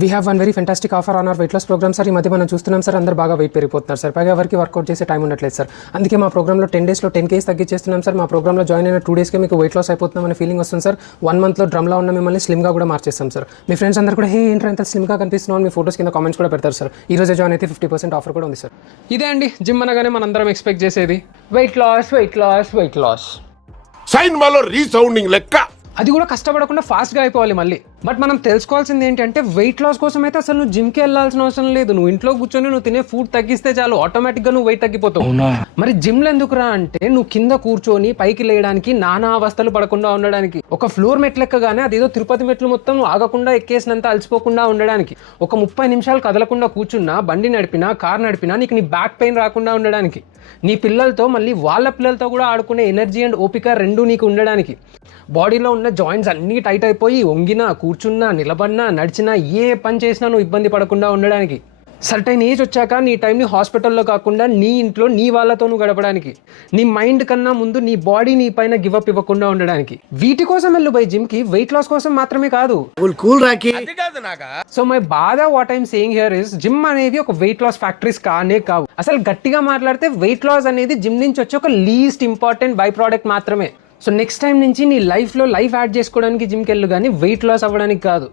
We have one very fantastic offer on our weight loss program sir. ఈ మధ్య మనం చూస్తున్నాం సార్, అందరూ బాగా వెయిట్ పెరిగిపోతున్నారు సార్. పైగా ఎవరికి వర్కౌట్ చేసే టైం ఉండట్లేదు సార్. అందుకే మా ప్రోగ్రామ్లో 10 డేస్లో 10 kgs తగ్గించేస్తున్నాం సార్. మా ప్రోగ్రామ్లో జాయిన్ అయిన 2 daysకే మీకు వెయిట్ లాస్ అయిపోతున్నాం అనే ఫీలింగ్ వస్తుంది సార్. 1 monthలో డ్రమ్లా ఉన్న మిమ్మల్ని స్లిమ్గా కూడా మార్చేస్తాం సార్. మీ ఫ్రెండ్స్ అందరూ కూడా ఏంట్రా ఇంత స్లిమ్గా కనిపిస్తున్నావు మీ ఫోటోస్ కింద కామెంట్స్ కూడా పెడతారు సార్. ఈ రోజే జాయిన్ అయితే 50% ఆఫర్ కూడా ఉంది సార్. ఇదే అండి జిమ్ అనగానే మనందరం ఎక్స్పెక్ట్ చేసేది weight loss weight loss weight loss. సైన్ మాలో రీసౌండింగ్ లెక్క. అది కూడా కష్టపడకుండా ఫాస్ట్గా అయిపోవాలి మళ్ళీ. బట్ మనం తెలుసుకోవాల్సింది ఏంటంటే వెయిట్ లాస్ కోసం అయితే అసలు నువ్వు జిమ్కి వెళ్ళాల్సిన అవసరం లేదు. నువ్వు ఇంట్లో కూర్చొని నువ్వు తినే ఫుడ్ తగ్గిస్తే చాలు, ఆటోమేటిక్గా నువ్వు వెయిట్ తగ్గిపోతావు. మరి జిమ్లో ఎందుకురా అంటే నువ్వు కింద కూర్చొని పైకి లేయడానికి, నానా అవస్థలు పడకుండా ఉండడానికి, ఒక ఫ్లోర్ మెట్లు ఎక్కగానే అదేదో తిరుపతి మెట్లు మొత్తం నువ్వు ఆగకుండా ఎక్కేసినంత అలసిపోకుండా ఉండడానికి, ఒక 30 నిమిషాలు కదలకుండా కూర్చున్నా, బండి నడిపినా, కార్ నడిపినా నీకు నీ బ్యాక్ పెయిన్ రాకుండా ఉండడానికి, నీ పిల్లలతో మళ్ళీ వాళ్ళ పిల్లలతో కూడా ఆడుకునే ఎనర్జీ అండ్ ఓపిక రెండూ నీకు ఉండడానికి, బాడీలో ఉన్న జాయింట్స్ అన్నీ టైట్ అయిపోయి వంగినా, కూర్చున్నా, నిలబడినా, నడిచినా, ఏ పని చేసినా నువ్వు ఇబ్బంది పడకుండా ఉండడానికి, సర్టైన్ ఏజ్ వచ్చాక నీ టైంని హాస్పిటల్లో కాకుండా నీ ఇంట్లో నీ వాళ్ళతో నువ్వు గడపడానికి, నీ మైండ్ కన్నా ముందు నీ బాడీ నీ పైన గివప్ ఇవ్వకుండా ఉండడానికి. వీటి కోసం వెళ్ళు బై జిమ్కి, వెయిట్ లాస్ కోసం మాత్రమే కాదు. సో మై బాధ what I'm saying here is, gym అనేది ఒక వెయిట్ లాస్ ఫ్యాక్టరీస్ కానే కావు. అసలు గట్టిగా మాట్లాడితే వెయిట్ లాస్ అనేది జిమ్ నుంచి వచ్చే ఒక లీస్ట్ ఇంపార్టెంట్ బై ప్రోడక్ట్ మాత్రమే. సో నెక్స్ట్ టైం నుంచి నీ లైఫ్లో లైఫ్ యాడ్ చేసుకోవడానికి జిమ్కి వెళ్ళు, కానీ వెయిట్ లాస్ అవ్వడానికి కాదు.